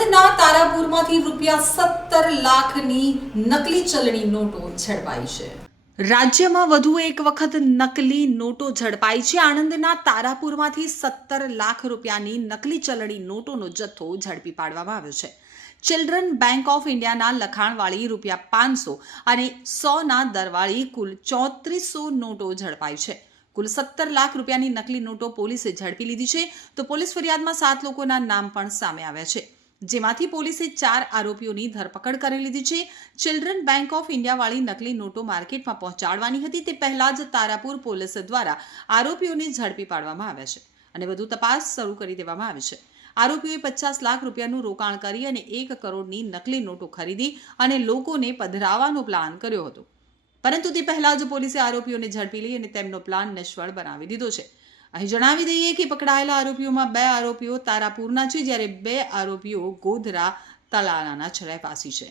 આણંદના તારાપુરમાંથી રૂપિયા સત્તર લાખની નકલી ચલણી નોટો ઝડપાઈ છે. રાજ્યમાં વધુ એક વખત નકલી નોટો ઝડપાઈ છે. આણંદના તારાપુરમાંથી સત્તર લાખ રૂપિયાની નકલી ચલણી નોટોનો જથ્થો ઝડપી પાડવામાં આવ્યો છે. ચિલ્ડ્રન બેંક ઓફ ઇન્ડિયાના લખાણવાળી રૂપિયા પાંચસો અને સોના દરવાળી કુલ ચોત્રીસો નોટો ઝડપાઈ છે. કુલ સત્તર લાખ રૂપિયાની નકલી નોટો પોલીસે ઝડપી લીધી છે. તો પોલીસ ફરિયાદમાં સાત લોકોના નામ પણ સામે આવ્યા છે. જેમાંથી પોલીસે ચાર આરોપીઓની ધરપકડ કરી લીધી છે. ચિલ્ડ્રન બેંક ઓફ ઇન્ડિયાવાળી નકલી નોટો માર્કેટમાં પહોંચાડવાની હતી. તે પહેલા જ તારાપુર પોલીસ દ્વારા આરોપીઓને ઝડપી પાડવામાં આવ્યા છે અને વધુ તપાસ શરૂ કરી દેવામાં આવી છે. આરોપીઓએ પચાસ લાખ રૂપિયાનું રોકાણ કરી અને એક કરોડની નકલી નોટો ખરીદી અને લોકોને પધરાવવાનો પ્લાન કર્યો હતો. પરંતુ તે પહેલા જ પોલીસે આરોપીઓને ઝડપી લઈ અને તેમનો પ્લાન નિષ્ફળ બનાવી દીધો છે. અહીં જણાવી દઈએ કે પકડાયેલા આરોપીઓમાં બે આરોપીઓ તારાપુરના છે, જ્યારે બે આરોપીઓ ગોધરા તલાલાના છરાય પાસી છે.